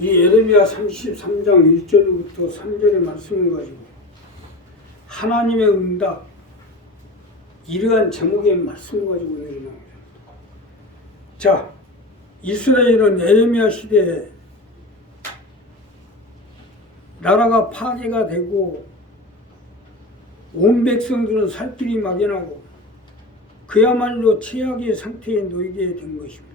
이 예레미야 33장 1절부터 3절의 말씀을 가지고 하나님의 응답, 이러한 제목의 말씀을 가지고 내려놓습니다. 자, 이스라엘은 예레미야 시대에 나라가 파괴가 되고 온 백성들은 살 길이 막연하고 그야말로 최악의 상태에 놓이게 된 것입니다.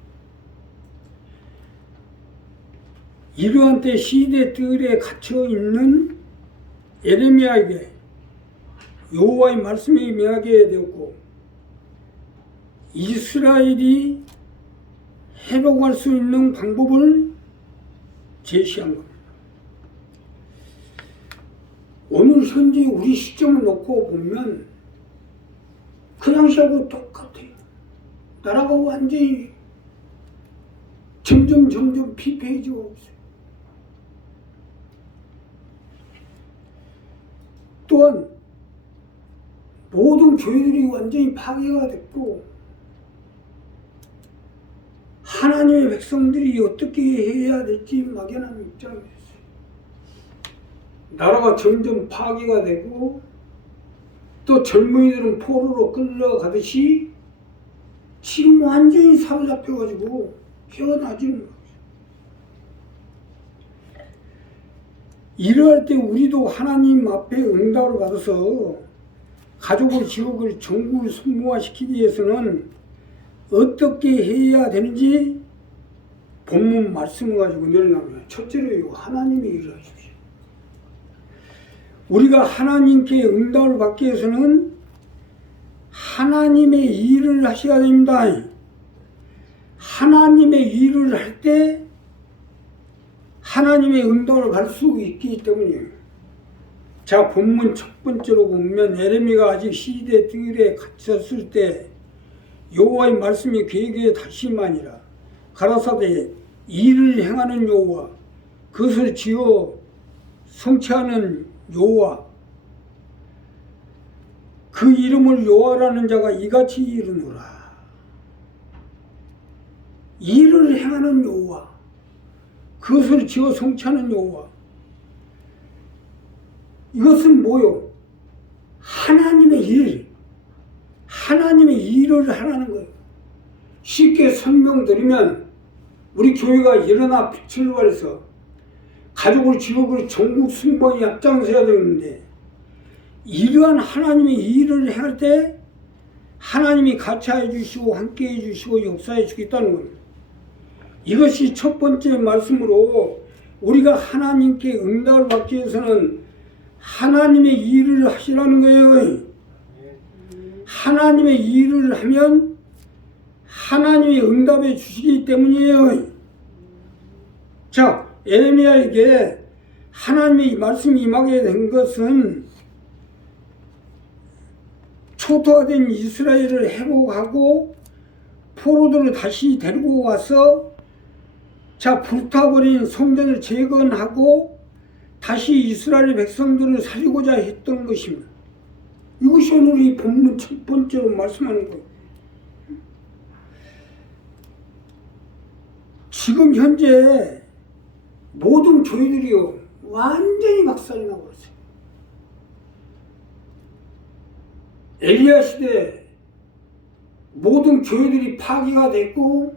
이러한 때 시대 뜰에 갇혀 있는 예레미야에게 여호와의 말씀이 명하게 되었고 이스라엘이 회복할 수 있는 방법을 제시한 겁니다. 오늘 현재 우리 시점을 놓고 보면 그 당시하고 똑같아요. 나라가 완전히 점점 피폐해지고 있어요. 또한 모든 교회들이 완전히 파괴가 됐고 하나님의 백성들이 어떻게 해야 될지 막연한 입장이었어요. 나라가 점점 파괴가 되고 또 젊은이들은 포로로 끌려가듯이 지금 완전히 사로잡혀가지고 헤어나지는 거예요. 이러할 때 우리도 하나님 앞에 응답을 받아서 가족을, 지역을, 전국을 승무화시키기 위해서는 어떻게 해야 되는지 본문 말씀을 가지고 내려놔요. 첫째로 하나님이 일하십시오. 우리가 하나님께 응답을 받기 위해서는 하나님의 일을 하셔야 됩니다. 하나님의 일을 할 때 하나님의 응답을 받을 수 있기 때문이에요. 자, 본문 첫 번째로 보면 예레미야가 아직 시대 뜰에 갇혔을 때 여호와의 말씀이 그에게 다시마니라. 가라사대 일을 행하는 여호와, 그것을 지어 성취하는 여호와, 그 이름을 여호와라는 자가 이같이 이르노라. 일을 행하는 여호와, 그것을 지어 성취하는 여호와. 이것은 뭐요? 하나님의 일, 하나님의 일을 하라는 거예요. 쉽게 설명드리면 우리 교회가 일어나 빛을 발해서 가족을, 지역을, 전국 승방에 앞장서야 되는데 이러한 하나님의 일을 행할 때 하나님이 같이 해주시고 함께 해주시고 역사해 주겠다는 겁니다. 이것이 첫 번째 말씀으로 우리가 하나님께 응답을 받기 위해서는 하나님의 일을 하시라는 거예요. 하나님의 일을 하면 하나님이 응답해 주시기 때문이에요. 자, 예레미야에게 하나님의 말씀이 임하게 된 것은 초토화된 이스라엘을 회복하고 포로들을 다시 데리고 와서 자, 불타버린 성전을 재건하고 다시 이스라엘 백성들을 살리고자 했던 것입니다. 이것이 오늘 이 본문 첫 번째로 말씀하는 거예요. 지금 현재 모든 교회들이요 완전히 박살이 나고 있어요. 엘리야 시대 모든 교회들이 파괴가 됐고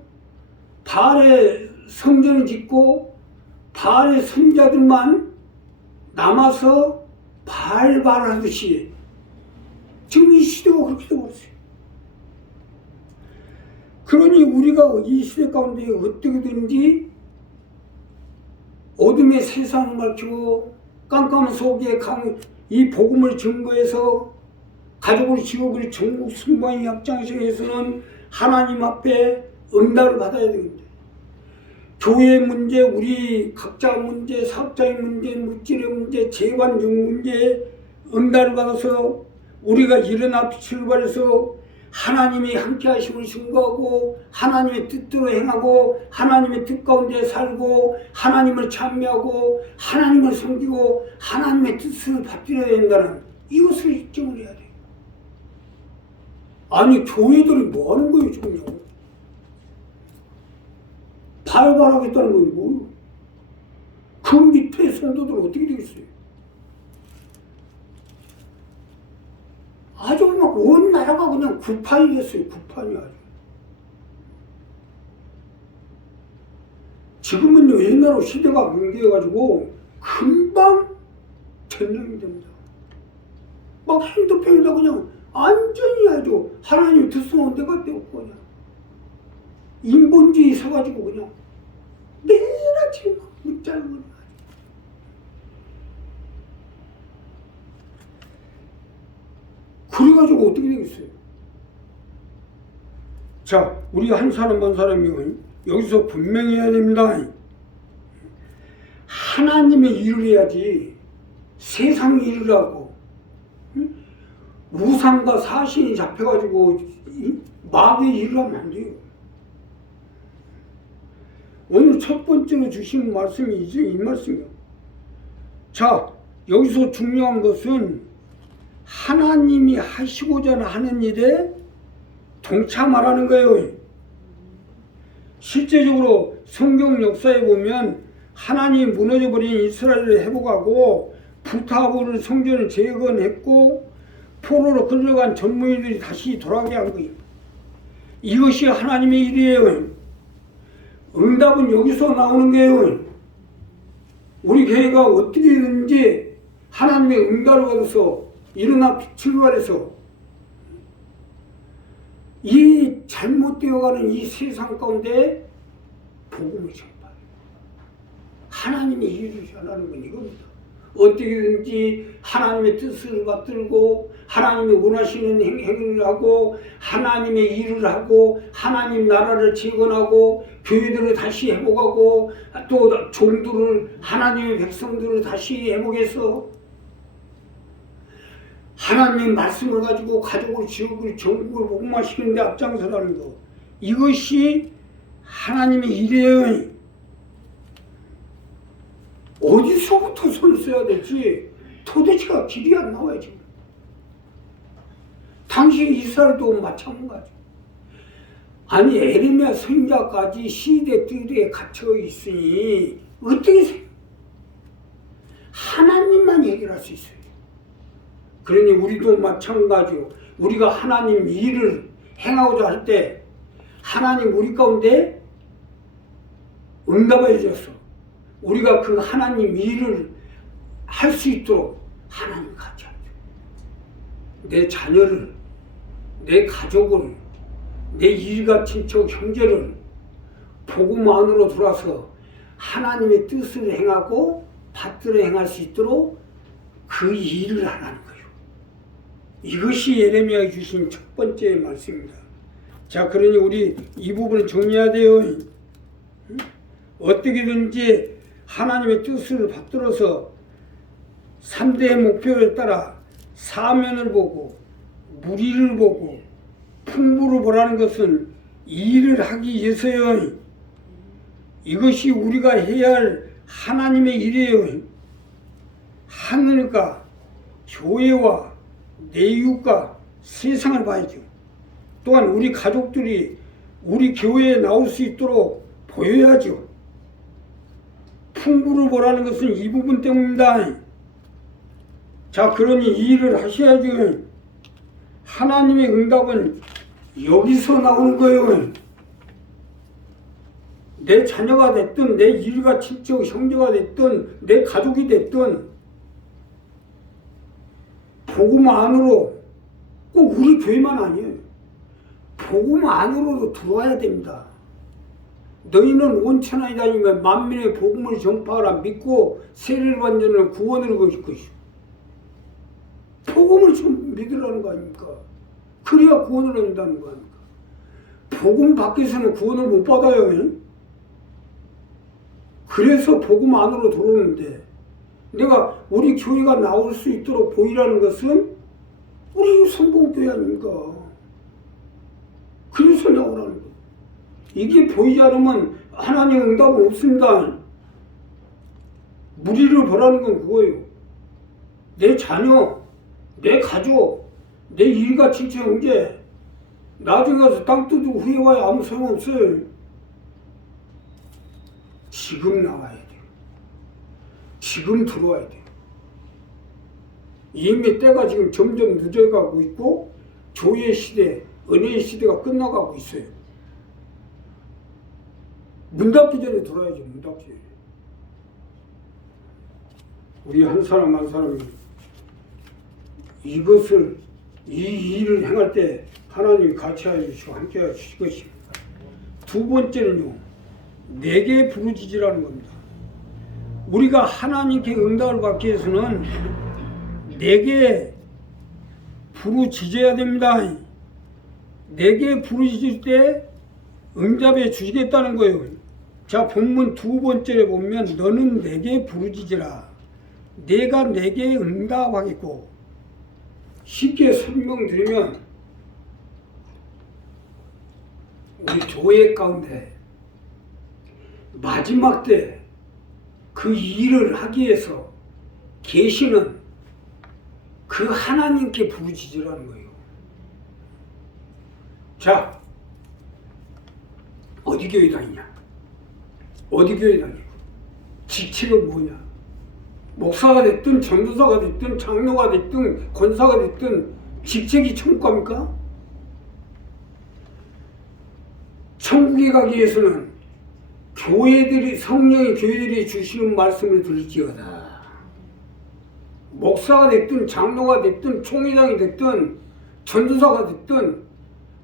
바알의 성전을 짓고 바알의 선자들만 남아서 바알바알하듯이 지금 이 시대가 그렇게 되고 있어요. 그러니 우리가 이 시대 가운데 어떻게든지 어둠의 세상을 밝히고 깜깜한 속에 이 복음을 증거해서 가족을, 지역을, 전국 승방의 앞장서기 위해서는 하나님 앞에 응답을 받아야 됩니다. 교회 문제, 우리 각자 문제, 사업자의 문제, 물질의 문제, 재관중 문제에 응답을 받아서 우리가 일어나 빛을 발해서 하나님이 함께 하심을 증거하고 하나님의 뜻대로 행하고 하나님의 뜻 가운데 살고 하나님을 찬미하고 하나님을 섬기고 하나님의 뜻을 받들어야 된다는 이것을 입증을 해야 돼요. 아니 교회들이 뭐 하는 거예요 지금요? 발발하겠다는 건 뭐예요? 성도들은 어떻게 되겠어요? 아주 막 온 나라가 그냥 구판이 됐어요. 구판이 아주. 지금은요, 옛날로 시대가 변개해가지고 금방 전염이 됩니다. 막 핸드폰에다 그냥 완전히 아주 하나님 듣성한 데가 없고 그냥 인본주의 서가지고 그냥 매일 아침 막 문자를 그냥. 그래가지고 어떻게 되겠어요? 자, 우리 한 사람 한 사람이 여기서 분명히 해야 됩니다. 하나님의 일을 해야지 세상 일을 하고 우상과 사신이 잡혀가지고 마귀의 일을 하면 안 돼요. 오늘 첫 번째로 주신 말씀이 이제 이 말씀이에요. 자, 여기서 중요한 것은 하나님이 하시고자 하는 일에 동참하라는 거예요. 실제적으로 성경 역사에 보면 하나님이 무너져버린 이스라엘을 회복하고 불타오르는 성전을 재건했고 포로로 끌려간 전무인들이 다시 돌아가게 한 거예요. 이것이 하나님의 일이에요. 응답은 여기서 나오는 거예요. 우리 교회가 어떻게든지 하나님의 응답을 받아서 일어나 빛을 발해서 이 잘못되어가는 이 세상 가운데 복음을 전파해요. 하나님의 일을 전하는 건 이겁니다. 어떻게든지 하나님의 뜻을 받들고 하나님이 원하시는 행위를 하고 하나님의 일을 하고 하나님 나라를 재건하고 교회들을 다시 회복하고 또 종들을 하나님의 백성들을 다시 회복해서 하나님의 말씀을 가지고 가족을 지역을 전국을 복음화시키는 데 앞장서라는 거, 이것이 하나님의 일이에요. 어디서부터 손을 써야 될지 도대체가 길이 안 나와요. 지금 당시 이스라엘도 마찬가지. 아니 에레미야 선지자까지 시대들에 갇혀 있으니 어떻게 하나님만 해결할 수 있어요. 그러니 우리도 마찬가지요. 우리가 하나님 일을 행하고자 할 때 하나님 우리 가운데 응답해 주셔서 우리가 그 하나님 일을 할 수 있도록 하나님 같이 하죠. 내 자녀를, 내 가족을, 내 일가 친척 형제를 복음 안으로 들어와서 하나님의 뜻을 행하고 받들어 행할 수 있도록 그 일을 하라는 거예요. 이것이 예레미야가 주신 첫 번째 말씀입니다. 자, 그러니 우리 이 부분을 정리해야 돼요. 어떻게든지 하나님의 뜻을 받들어서 3대의 목표에 따라 사면을 보고 무리를 보고 풍부를 보라는 것은 일을 하기 위해서요. 이것이 우리가 해야 할 하나님의 일이에요. 하늘과 교회와 내 이웃과 세상을 봐야죠. 또한 우리 가족들이 우리 교회에 나올 수 있도록 보여야죠. 풍부를 보라는 것은 이 부분 때문입니다. 자, 그러니 이 일을 하셔야죠. 하나님의 응답은 여기서 나오는 거예요. 내 자녀가 됐든 내 일가 친척 형제가 됐든 내 가족이 됐든 복음 안으로, 꼭 우리 교회만 아니에요. 복음 안으로도 들어와야 됩니다. 너희는 온 천하에 다니며 만민의 복음을 전파하라. 믿고 세례를 받는 자는 구원을 얻을 것이요. 복음을 좀 믿으라는 거 아닙니까? 그래야 구원을 얻는다는 거 아닙니까? 복음 밖에서는 구원을 못 받아요. 그래서 복음 안으로 들어오는데, 내가 우리 교회가 나올 수 있도록 보이라는 것은 우리 성공교회 아닙니까? 그래서 나오라는 거예요. 이게 보이지 않으면 하나님 응답은 없습니다. 무리를 보라는 건 그거예요. 내 자녀, 내 가족, 내 일가 친척 형제, 나중에 가서 땅 뜯고 후회와야 아무 소용없어요. 지금 나와야 돼요. 지금 들어와야 돼. 이미 때가 지금 점점 늦어가고 있고 조의 시대, 은혜의 시대가 끝나가고 있어요. 문 닫기 전에 들어야죠. 문 닫기 전에. 우리 한 사람 한 사람이 이것을 이 일을 행할 때 하나님이 같이 해주시고 함께 해주실 것입니다. 두 번째는요, 내게 부르짖으라는 겁니다. 우리가 하나님께 응답을 받기 위해서는 내게 부르짖어야 됩니다. 내게 부르짖을 때 응답해 주시겠다는 거예요. 자, 본문 두 번째에 보면 너는 내게 부르짖으라. 내가 내게 응답하겠고. 쉽게 설명드리면 우리 교회 가운데 마지막 때 그 일을 하기 위해서 계시는 그 하나님께 부르짖으라는 거예요. 자, 어디 교회 다니냐? 어디 교회 다니고? 직책은 뭐냐? 목사가 됐든 전도사가 됐든 장로가 됐든 권사가 됐든 직책이 천국갑니까? 천국에 가기 위해서는 교회들이 성령의 교회들이 주시는 말씀을 들을지어다. 목사가 됐든 장로가 됐든 총회장이 됐든 전도사가 됐든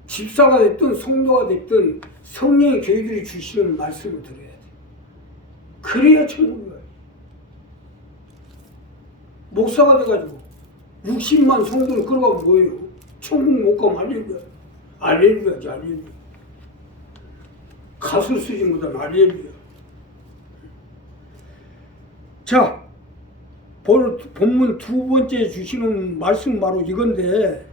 집사가 됐든 성도가 됐든 성령의 교회들이 주시는 말씀을 들어야 돼. 그래야 천국에 가요. 목사가 돼가지고 60만 성도를 끌어가면 뭐예요? 천국 못 가면 할렐루야. 할렐루야지, 할렐루야. 가수 쓰지 못한 할렐루야. 자, 본문 두 번째 주시는 말씀 바로 이건데,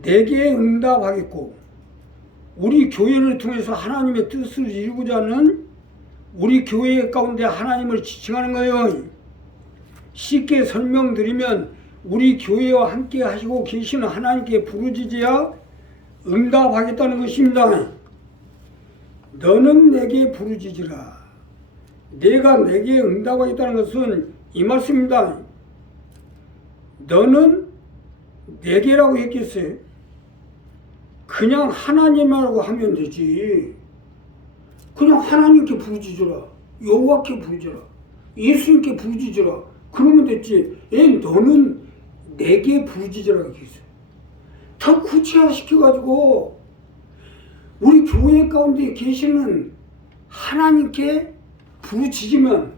내게 응답하겠고, 우리 교회를 통해서 하나님의 뜻을 이루고자 하는 우리 교회 가운데 하나님을 지칭하는 거예요. 쉽게 설명드리면 우리 교회와 함께 하시고 계시는 하나님께 부르짖어야 응답하겠다는 것입니다. 너는 내게 부르짖으라. 내가 내게 응답하겠다는 것은 이 말씀입니다. 너는 내게라고 했겠어요? 그냥 하나님이라고 하면 되지. 그냥 하나님께 부르짖으라. 여호와께 부르짖으라. 예수님께 부르짖으라. 그러면 됐지. 너는 내게 부르짖으라고 했어요. 더 구체화시켜가지고 우리 교회 가운데 계시는 하나님께 부르짖으면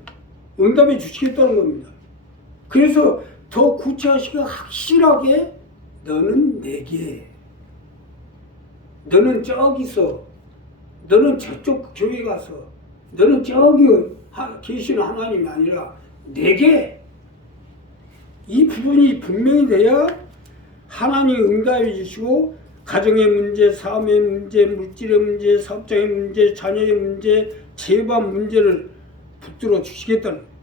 응답해 주시겠다는 겁니다. 그래서 더 구체화시켜 확실하게 너는 내게, 너는 저기서, 너는 저쪽 교회 가서, 너는 저기 계시는 하나님이 아니라 내게, 이 부분이 분명히 돼야 하나님이 응답해 주시고 가정의 문제, 삶의 문제, 물질의 문제, 사업장의 문제, 자녀의 문제, 재반 문제를 붙들어 주시겠다는 거예요.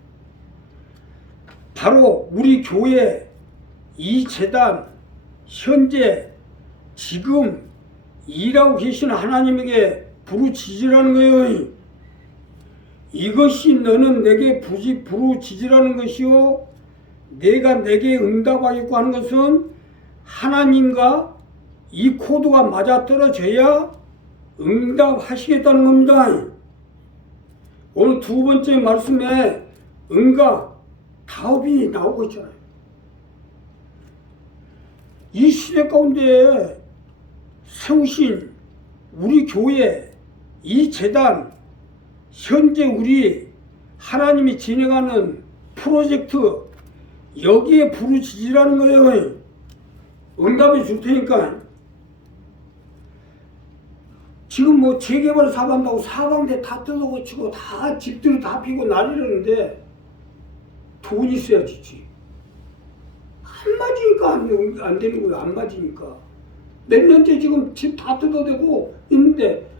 바로 우리 교회 이 재단 현재 지금 일하고 계시는 하나님에게 부르짖으라는 거예요. 이것이 너는 내게 부르짖으라는 것이요 내가 내게 응답하겠고 하는 것은 하나님과 이 코드가 맞아떨어져야 응답하시겠다는 겁니다. 오늘 두 번째 말씀에 응답, 답이 나오고 있잖아요. 이 시대 가운데 세우신 우리 교회, 이 재단, 현재 우리 하나님이 진행하는 프로젝트, 여기에 부르짖으라는 거예요. 응답해 줄 테니까. 지금 뭐 재개발 사업한다고 사방대 다 뜯어고치고 다 집들 다 피고 난리라는데 돈 있어야 짓지. 안 맞으니까 안 되는 거예요. 안 맞으니까. 몇 년째 지금 집 다 뜯어대고 있는데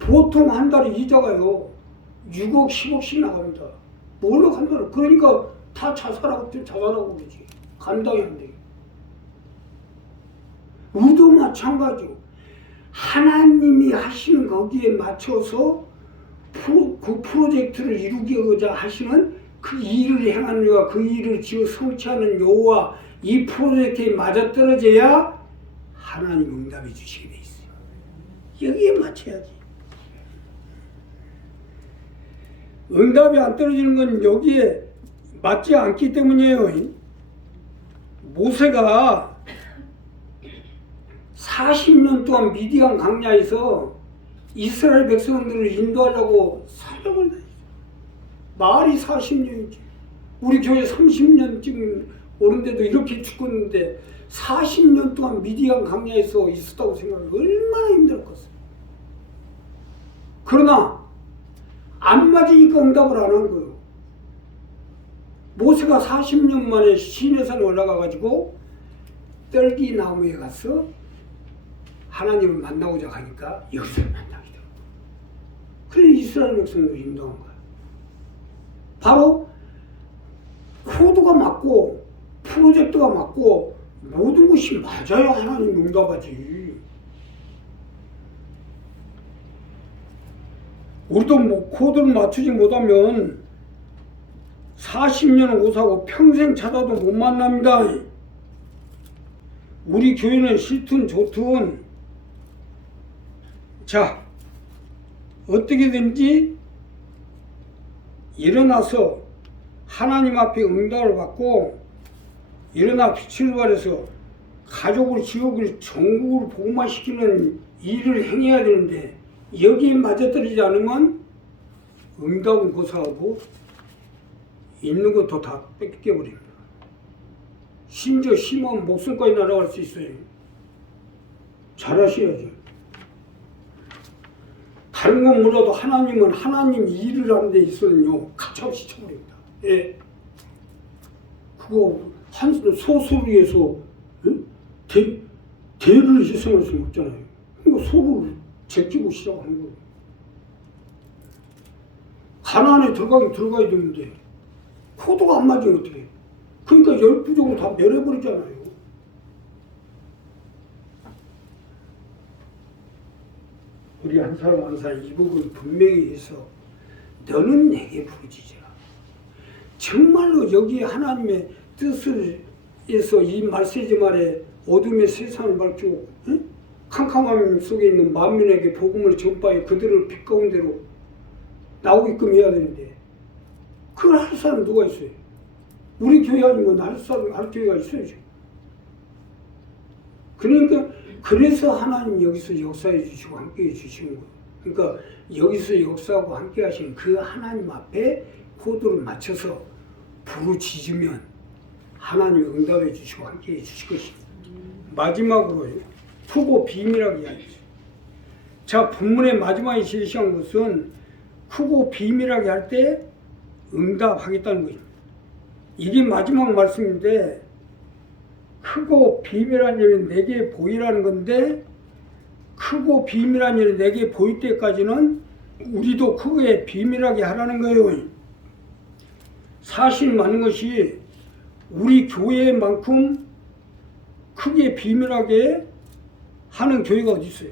보통 한 달에 이자가요 6억 10억씩 나갑니다. 뭘로 간다는, 그러니까 다 자살하고 그러지. 감당이 안 돼. 우도 마찬가지고 하나님이 하시는 거기에 맞춰서 그 프로젝트를 이루고자 하시는 그 일을 행하는 이와 그 일을 지어 성취하는 요와 이 프로젝트에 맞아떨어져야 하나님 응답해 주시게 돼 있어요. 여기에 맞춰야지. 응답이 안 떨어지는 건 여기에 맞지 않기 때문이에요. 모세가 40년 동안 미디안 광야에서 이스라엘 백성들을 인도하려고 사명을 다했어요. 말이 40년이지. 우리 교회 30년 지금 오는데도 이렇게 죽었는데 40년 동안 미디안 광야에서 있었다고 생각하면 얼마나 힘들었겠어요. 그러나 안 맞으니까 응답을 안 한 거예요. 모세가 40년 만에 시내산에 올라가가지고 떨기 나무에 가서 하나님을 만나고자 하니까 여기서 만나게 되고, 그래 이스라엘 백성들을 인도한 거야. 바로 코드가 맞고 프로젝트가 맞고 모든 것이 맞아야 하나님 응답하지. 우리도 뭐 코드를 맞추지 못하면 40년을 오사고 평생 찾아도 못 만납니다. 우리 교회는 싫든 좋든 자, 어떻게든지 일어나서 하나님 앞에 응답을 받고 일어나 빛을 발해서 가족을, 지역을, 전국을 복음화시키는 일을 행해야 되는데 여기에 맞아떨어지지 않으면 응답은 고사하고 있는 것도 다 뺏겨버립니다. 심지어 심한 목숨까지 날아갈 수 있어요. 잘하셔야죠. 다른 건 몰라도 하나님은 하나님 일을 하는 데 있어요. 가차없이 쳐버립니다. 예. 그거 한 소수를 위해서 대를 희생할 수는 없잖아요. 그러니까 소를 제끼고 시작하는 거예요. 가나안에 들어가야 되는데 코드가 안 맞아요. 어떻게? 그러니까 10부족을 다 멸해버리잖아요. 우리 한 사람 한 사람 이 부분 분명히 해서 너는 내게 부르짖으라. 정말로 여기 하나님의 뜻을 해서 이 말세지 말에 어둠의 세상을 밝히고 캄캄함 속에 있는 만민에게 복음을 전파해 그들을 빛 가운데로 나오게끔 해야 되는데 그걸 할 사람 누가 있어요? 우리 교회 아니면 할 사람, 할 교회가 있어야죠. 그러니까 그래서 하나님 여기서 역사해 주시고 함께 해 주시는 거예요. 그러니까 여기서 역사하고 함께 하시는 그 하나님 앞에 코드를 맞춰서 부르짖으면 하나님이 응답해 주시고 함께 해 주실 것입니다. 마지막으로 크고 비밀하게 이야기했어요. 자, 본문의 마지막에 제시한 것은 크고 비밀하게 할 때 응답하겠다는 거예요. 이게 마지막 말씀인데 크고 비밀한 일은 내게 보이라는 건데 크고 비밀한 일은 내게 보일 때까지는 우리도 크게 비밀하게 하라는 거예요. 사실 많은 것이 우리 교회만큼 크게 비밀하게 하는 교회가 어디 있어요?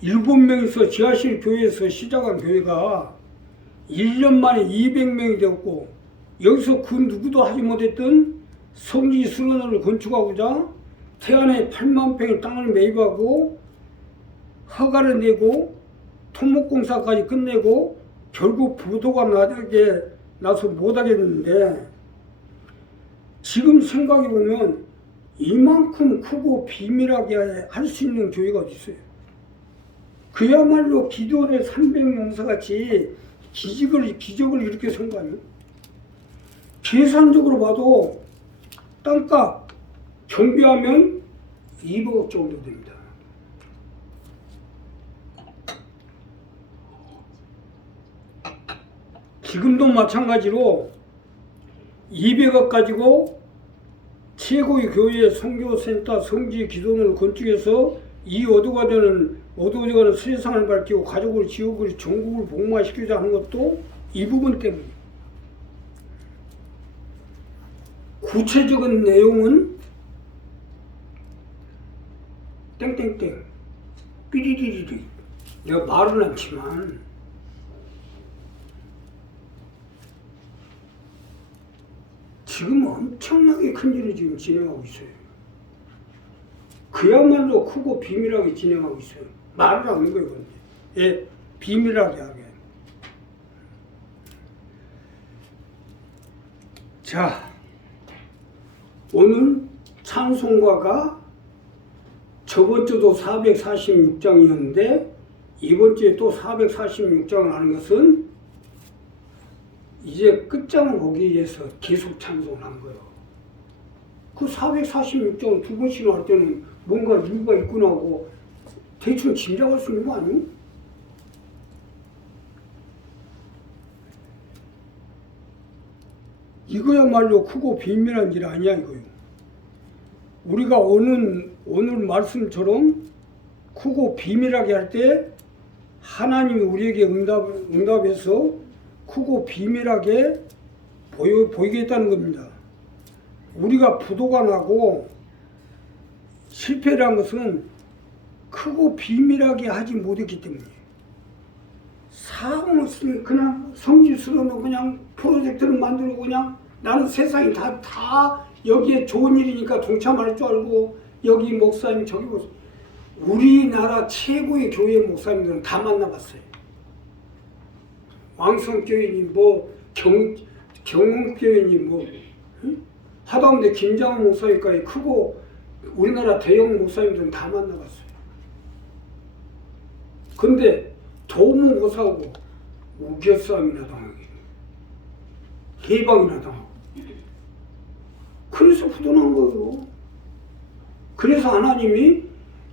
일곱 명이서 지하실 교회에서 시작한 교회가 1년 만에 200명이 되었고 여기서 그 누구도 하지 못했던 성지 수련원을 건축하고자 태안에 8만 평의 땅을 매입하고 허가를 내고 토목공사까지 끝내고 결국 부도가 나서 못하게 됐는데 지금 생각해보면 이만큼 크고 비밀하게 할 수 있는 교회가 어디 있어요? 그야말로 기도원의 300용사같이 기적을 이렇게 세운 거 아니에요? 계산적으로 봐도 땅값 경비하면 200억 정도 됩니다. 지금도 마찬가지로 200억 가지고 최고의 교회 선교센터 성지 기도원을 건축해서 이 어두워가는 세상을 밝히고 가족을, 지역을, 전국을 복음화시키자 하는 것도 이 부분 때문에. 구체적인 내용은 땡땡땡 삐리리리리 내가 말은 않지만 지금 엄청나게 큰 일이 지금 진행하고 있어요. 그야말로 크고 비밀하게 진행하고 있어요. 말을 하는 거예요. 근데. 예, 비밀하게 하게. 자, 오늘 찬송가가 저번 주도 446장이었는데 이번 주에 또 446장을 하는 것은 이제 끝장을 보기 위해서 계속 찬송을 한 거예요. 그 446장을 두 번씩이나 할 때는 뭔가 이유가 있구나 하고 대충 짐작할 수 있는 거 아니에요? 이거야말로 크고 비밀한 일 아니야 이거요. 우리가 오늘 말씀처럼 크고 비밀하게 할 때 하나님이 우리에게 응답해서 크고 비밀하게 보이겠다는 겁니다. 우리가 부도가 나고 실패란 것은 크고 비밀하게 하지 못했기 때문이에요. 사무실 그냥 성질스러운 그냥 프로젝트를 만들고 그냥 나는 세상이 다 여기에 좋은 일이니까 동참할 줄 알고 여기 목사님 저기 목사님 우리나라 최고의 교회 목사님들은 다 만나봤어요. 왕성교회니 뭐 경흥교회니 뭐 하다못해 김장훈 목사님까지 크고 우리나라 대형 목사님들은 다 만나봤어요. 근데 도무 못하고 우겨싸움이나 당하게 해방이나 당하고 그래서 부도난 거예요. 그래서 하나님이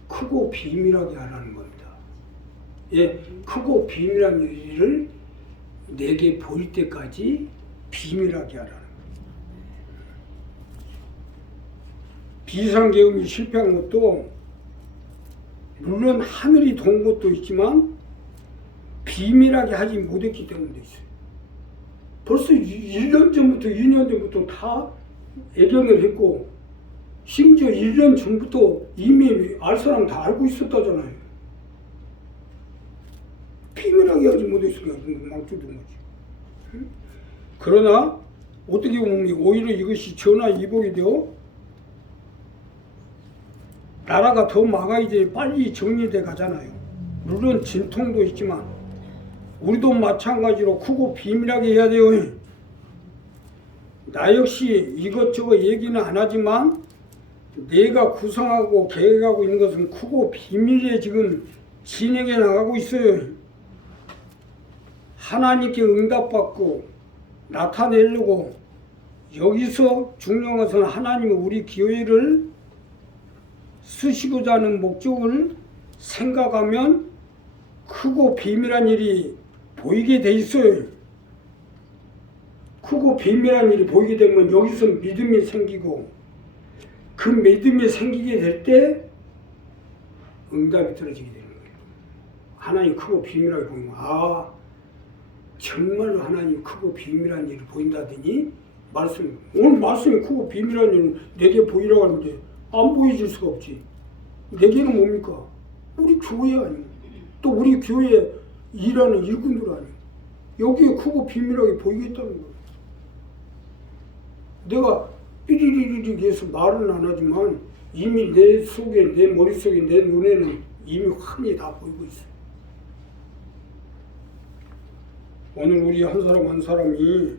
크고 비밀하게 하라는 겁니다. 예, 크고 비밀한 일을 내게 보일 때까지 비밀하게 하라는 거예요. 비상계엄이 실패한 것도 물론 하늘이 도운 것도 있지만 비밀하게 하지 못했기 때문에 있어요. 벌써 1년 전부터 2년 전부터 다 예견을 했고 심지어 1년 전부터 이미 알 사람 다 알고 있었다잖아요. 비밀하게 하지 못했으니까 망쳐둔 거지. 그러나 어떻게 보면 오히려 이것이 전화위복이 되어 나라가 더 망하기 빨리 정리돼 가잖아요. 물론 진통도 있지만 우리도 마찬가지로 크고 비밀하게 해야 돼요. 나 역시 이것저것 얘기는 안 하지만 내가 구성하고 계획하고 있는 것은 크고 비밀에 지금 진행해 나가고 있어요. 하나님께 응답받고 나타내려고 여기서 중요한 것은 하나님이 우리 교회를 쓰시고자 하는 목적을 생각하면 크고 비밀한 일이 보이게 돼 있어요. 크고 비밀한 일이 보이게 되면 여기서 믿음이 생기고 그 믿음이 생기게 될 때 응답이 떨어지게 되는 거예요. 하나님 크고 비밀하게 보이면 아 정말로 하나님 크고 비밀한 일을 보인다더니 오늘 말씀이 크고 비밀한 일을 내게 보이라고 하는데 안 보여줄 수가 없지. 내게는 뭡니까? 우리 교회 아니에요. 또 우리 교회에 일하는 일꾼들 아니에요. 여기에 크고 비밀하게 보이겠다는 거예요. 내가 삐리리리리 해서 말은 안 하지만 이미 내 속에 내 머릿속에 내 눈에는 이미 환히 다 보이고 있어요. 오늘 우리 한 사람 한 사람이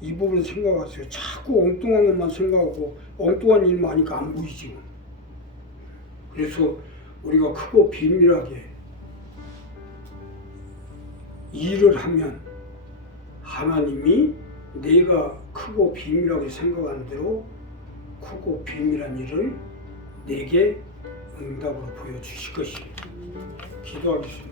이 부분을 생각하세요. 자꾸 엉뚱한 것만 생각하고 엉뚱한 일만 하니까 안 보이지. 그래서 우리가 크고 비밀하게 일을 하면 하나님이 내가 크고 비밀하게 생각하는 대로 크고 비밀한 일을 내게 응답으로 보여주실 것입니다. 기도하겠습니다.